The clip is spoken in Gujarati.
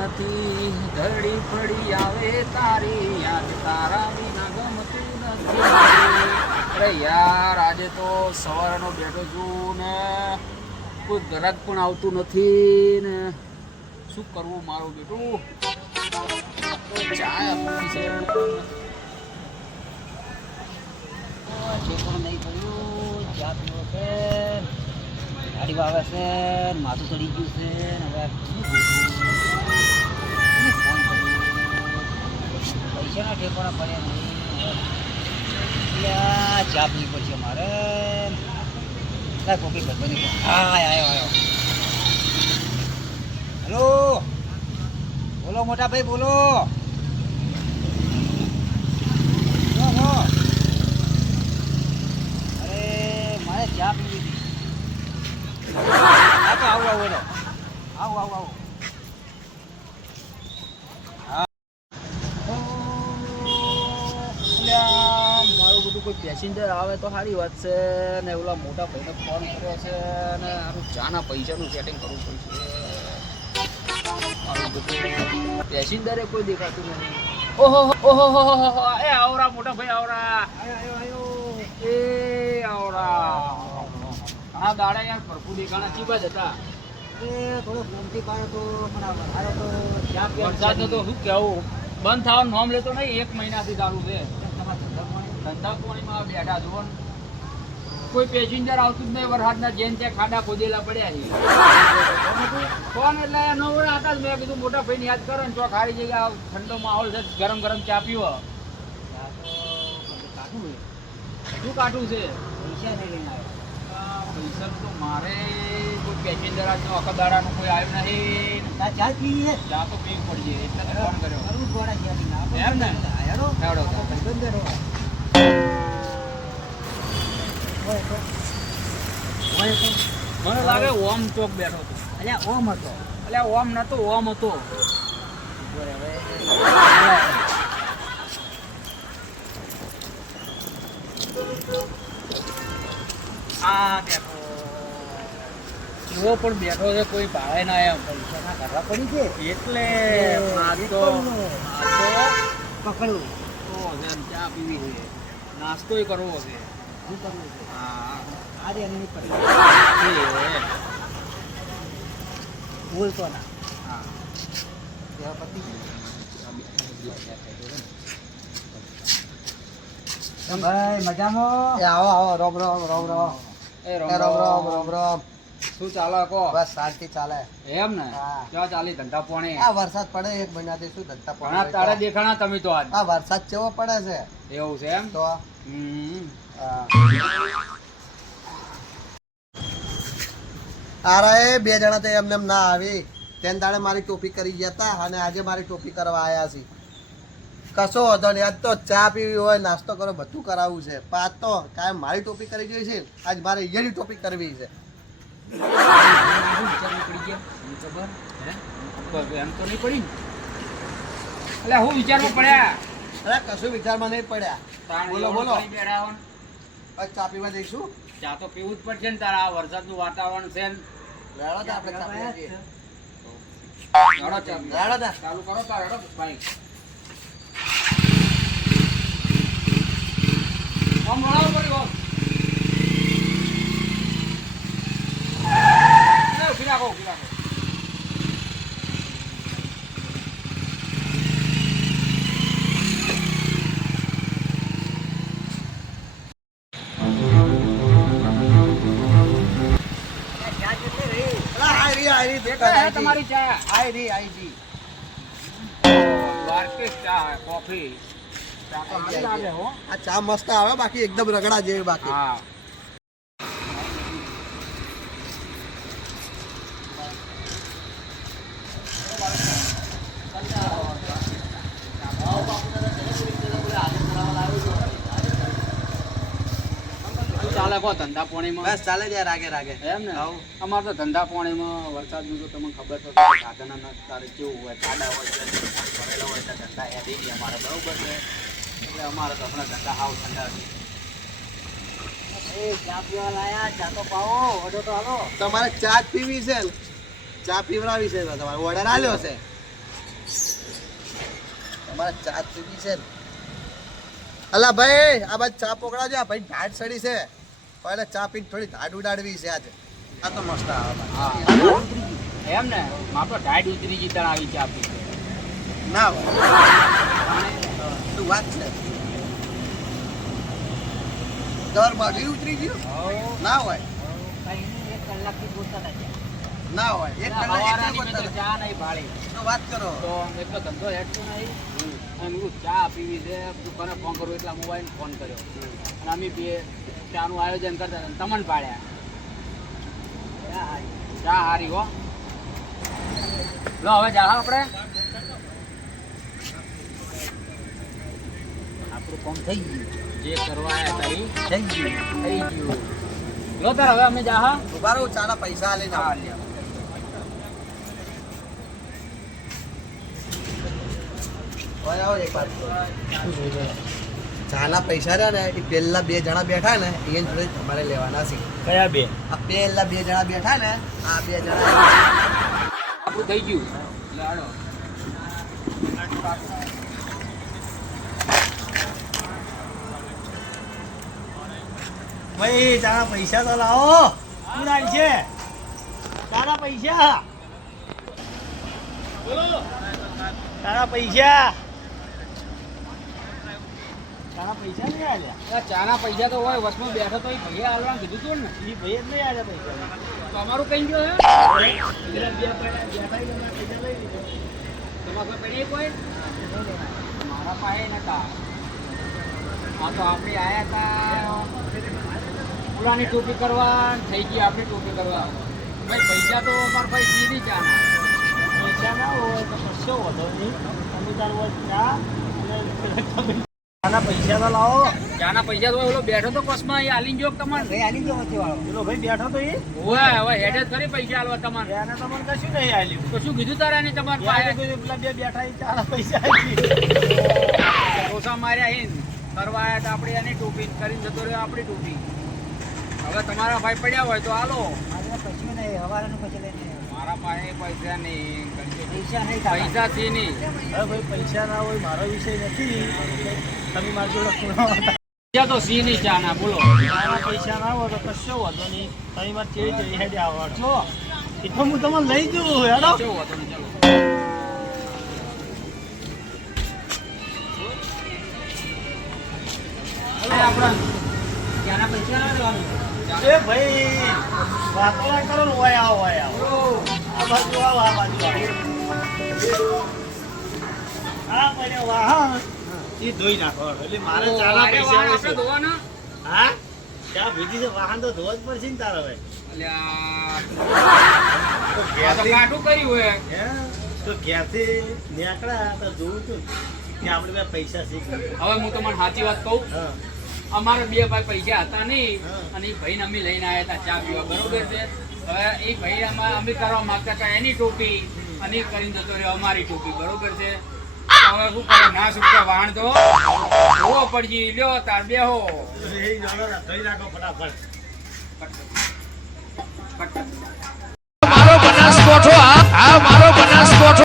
નથી ઘડી પડી આવે તારી યાદ તારા વિના ગમતું નથી. અરે યાર આજે તો સવારનો બેઠો છું ને કોઈ ગ્રાહક પણ આવતું નથી ને શું કરવું મારું બેટું. ચા આપવાની છે પણ નહીં પડ્યું. ચા પીવો છે, ગાડી આવે છે, માથું ચડી ગયું છે ને હવે શું કરું? ફોન કર્યો, પૈસાના ઠેકાણા પડ્યા નહીં. ચા પીવી પડશે મારે. કોપી કરતો નહીં. હા આવ્યો. હેલો, બોલો મોટા ભાઈ, બોલો. અરે મારે ચા પીવી હતી. આવો બોલો. આવો. મારું બધું કોઈ પેસેન્જર આવે તો સારી વાત છે ને. ઓલા મોટા ભાઈને ફોન કર્યો છે ને આનું ચાના પૈસાનું સેટિંગ કરવું પડશે. મારું બધું પેસેન્જરે કોઈ દેખાતું નહીં. ઓહો એ આવરા મોટા ભાઈ, આવરા. એ આવરા ઘણા દાડા યાર ભરપૂર દેખાણા ચીબા જ હતા. એ થોડો ફોનથી પાડો તો બરાબર. હારો તો વરસાદનો તો શું કહેવું, બંધ થવાનું નામ લેતો નહીં. 1 મહિનાથી ચાલુ છે. ધંધા પાણીમાં બેઠા જુઓ ને, કોઈ પેસેન્જર આવતું જ નહીં. વરસાદના જેન ત્યાં ખાડા ખોદેલા પડ્યા છે. ફોન એટલે નવરા હતા જ. મેં કીધું મોટા ભાઈને યાદ કરો ને, ચોક હારી જગ્યા ઠંડો માહોલ છે, ગરમ ચા પીવો. શું કાઢું છે? પૈસા નહીં લઈને આવ્યો. પૈસા તો મારે કોઈ પેસેન્જર આજ આખા દાડાનું કોઈ આવ્યું નહીં. ચા પીવી છે? ચા તો પીવી પડશે એટલે ફોન કર્યો. એમ ને હેડો. મને લાગે ઓમ ચોક બેઠો હતો. અલ્યા ઓમ હતો? અલ્યા ઓમ નતો, ઓમ હતો. આ બેઠો એવો પણ બેઠો છે, કોઈ ભાડે ના આવ્યા. પૈસા ના કરવા પડી છે એટલે પકડવું. ચા પીવી છે, નાસ્તો કરવો છે. શું કરવું છે? હા આજે એની બોલતો ના. હા ભાઈ મજામાં? આવો રોમ. શું ચાલે કો? બસ શાંતિ ચાલે. એમ ને? ક્યાં ચાલી ધંધા પાણી? આ વરસાદ પડે 1 મહિનાથી. શું ધંધા પાણી? તારે દેખાણા તમે તો આજ. આ વરસાદ કેવો પડે છે? એવું છે એમ? તો અરે 2 જણા તો એમને એમ ના આવી. તેન દાડે મારી ટોપી કરી ગયા હતા અને આજે મારી ટોપી કરવા આવ્યા છે. કશો વાંધો નહીં. આજ તો ચા પીવી હોય, નાસ્તો કરો, બધું કરાવવું છે. પાંચ તો કાયમ મારી ટોપી કરી જોઈ છે. આજ મારે એની ટોપી કરવી છે. એમ તો નહીં પડી. એટલે હું વિચારમાં પડ્યા? અરે કશું વિચારમાં નહીં પડ્યા. બોલો. ચા પીવા જઈશું. ચા તો પીવું જ પડશે ને. તારા વરસાદનું વાતાવરણ છે. ચાલુ કરો તાર ભાઈ. આમ મળાવો પડ્યો. ઉભી રાખો. તમારી ચા આઈ જી ચા કોફી. આ ચા મસ્ત આવે, બાકી એકદમ રગડા જેવી. બાકી હા ચાલે કો ધંધા પાણીમાં? બસ ચાલે છે રાગે. એમ ને? અમારે તો ધંધા પાણીમાં વરસાદનું તો તમને ખબર તો સાધના તારે કેવું હોય, કાદા હોય, ભરેલા હોય તો ધંધા હેડી ગયા અમારે. બરોબર છે? એટલે અમારે તો હમણાં ધંધા હાવ ઠંડા છે. ચા પીવા લાયા, ચા તો પાવો, ઓર્ડર તો હાલો. તમારે ચા પીવી છે ને? ચા પીવડાવી છે તો તમારે ઓર્ડર આલ્યો છે. અમારે ચા પીવી છે ને. અલા ભાઈ આ બાદ ચા પકડાજો. આ ભાઈ ધાડ સડી છે પણ ચા પીને થોડી ધાડ ઉડાડવી છે આજે. આ તો મસ્ત આવે ભાઈ. હા એમ ને મારો ઢાઢ ઉતરી ગઈ તણ આવી ચા પી ના હોય શું વાત છે? દર બાજુ ઉતરી ગયું ના હોય. એક કલાકથી બોલતા હતા ના હોય એક કલાક સવારની એક મેં તો ચા નહીં ભાળી તો વાત કરો. તો એટલો ધંધો હેઠતો નહીં અને હું ચા પીવી છે તું કોને ફોન કરું એટલા મોબાઈલ ફોન કર્યો અને અમે બે ચાનું આયોજન કરતા હતા તમને પાડ્યા ચા હારી હો. લો હવે જા આપણે આપણું કામ થઈ ગયું જે કરવા આવ્યા હતા એ થઈ ગયું. લો તાર હવે અમે જા હા ઉભા રહો ચાના પૈસા લઈને હા આવો. લ્યો. ઓય આવો એક વાત ચાના પૈસા રહ્યા ને એ પેલા બે જણા બેઠા ને એ જોડે તમારે લેવાના છે. કયા બે આ પેલા બે જણા બેઠા ને આ બે જણા આપણું થઈ ગયું લાડો ભાઈ તારા પૈસા તો લાવો. શું લાગ છે તારા પૈસા? તારા પૈસા નહીં આલ્યા? ચાના પૈસા તો હોય વસમાં બેઠો તો એ ભાઈએ હાલવાનું કીધું તું ને એ ભાઈ જ નહીં આલ્યા પૈસા. તો અમારું કઈ ગયો હે પેલા બે પૈસા લઈ લીધો. તમારે કોઈ પડી કોઈ મારા પાસે નતા. આ તો આપણે આયા હતા પુરાની ટોપી કરવા થઈ ગઈ આપણી ટોપી કરવા. ભાઈ પૈસા તો અમારા ભાઈ સીધી ચાના પૈસા ના હોય તો કશો વધો નહીં. તમે તાર હોય ચા અને તારા પૈસા તો લાવો. ચાના પૈસા તો હોય ઓલો બેઠો તો કસમાં એ હાલી ગયો તમારે પેલો ભાઈ બેઠો તો એ હોય હવે હેડ જ કરી પૈસા હાલવા તમારે એને તમને કશું નહીં આલ્યું. તો શું કીધું તારા ને તમારે પાસે પેલા બે બેઠા એ તારા પૈસા આપી. ઓછા માર્યા હિન કરવા આવ્યા હતા આપણે એની ટોપી કરીને જતો રહ્યો આપણી ટોપી. હવે તમારા ભાઈ પડ્યા હોય તો હાલો. મારા પાસે પૈસા નહીં પૈસા છે નહીં. હવે ભાઈ પૈસા ના હોય મારો વિષય નથી. તમે મારી જોડે ખૂણા હતા. પૈસા તો સી નહીં ચાના બોલો. મારા પૈસા ના હોય તો કશો વાંધો નહીં. તમે મારે ચેડી જઈ હેડે આવડશો એટલે હું તમને લઈ જઉં હેડો. કેવું હતું ને ચાલો. આપણા ચાના પૈસા ના દેવાનું. એ ભાઈ વાતો ના કરો ને હોય આવો હોય આવો. આ બાજુ આવો આ બાજુ આવો. આ પડ્યો વાહન એ ધોઈ નાખો એટલે મારે ચાના અરે પૈસા વાહ, આપણે આવશે. ધોવાના? હા ત્યાં ભીજી છે વાહન તો ધોવા જ પડશે ને તારે હવે. અલ્યા, તો આ તો ઘેરથી કાઠું કર્યું હોય. હે? તો ઘેરથી નીકળ્યા તો જોવું તું કે આપણે બે પૈસા શીખ. હવે હું તમને સાચી વાત કહું હા અમારે બે ભાઈ પૈસા હતા નહીં હા. અને એ ભાઈને અમે લઈને આવ્યા હતા ચા પીવા બરોબર છે. હવે એ ભાઈ અમે કરવા માંગતા હતા એની ટોપી અને એ કરીને જતો રહ્યો અમારી ટોપી બરોબર છે. હવે શું કરે ના છૂટતા વાહન તો જોવો પડજી લ્યો તાર બેહો. એ જોડો ધોઈ નાખો ફટાફટ. પટ. મારો બનાસકોઠો આ મારો બનાસકોઠો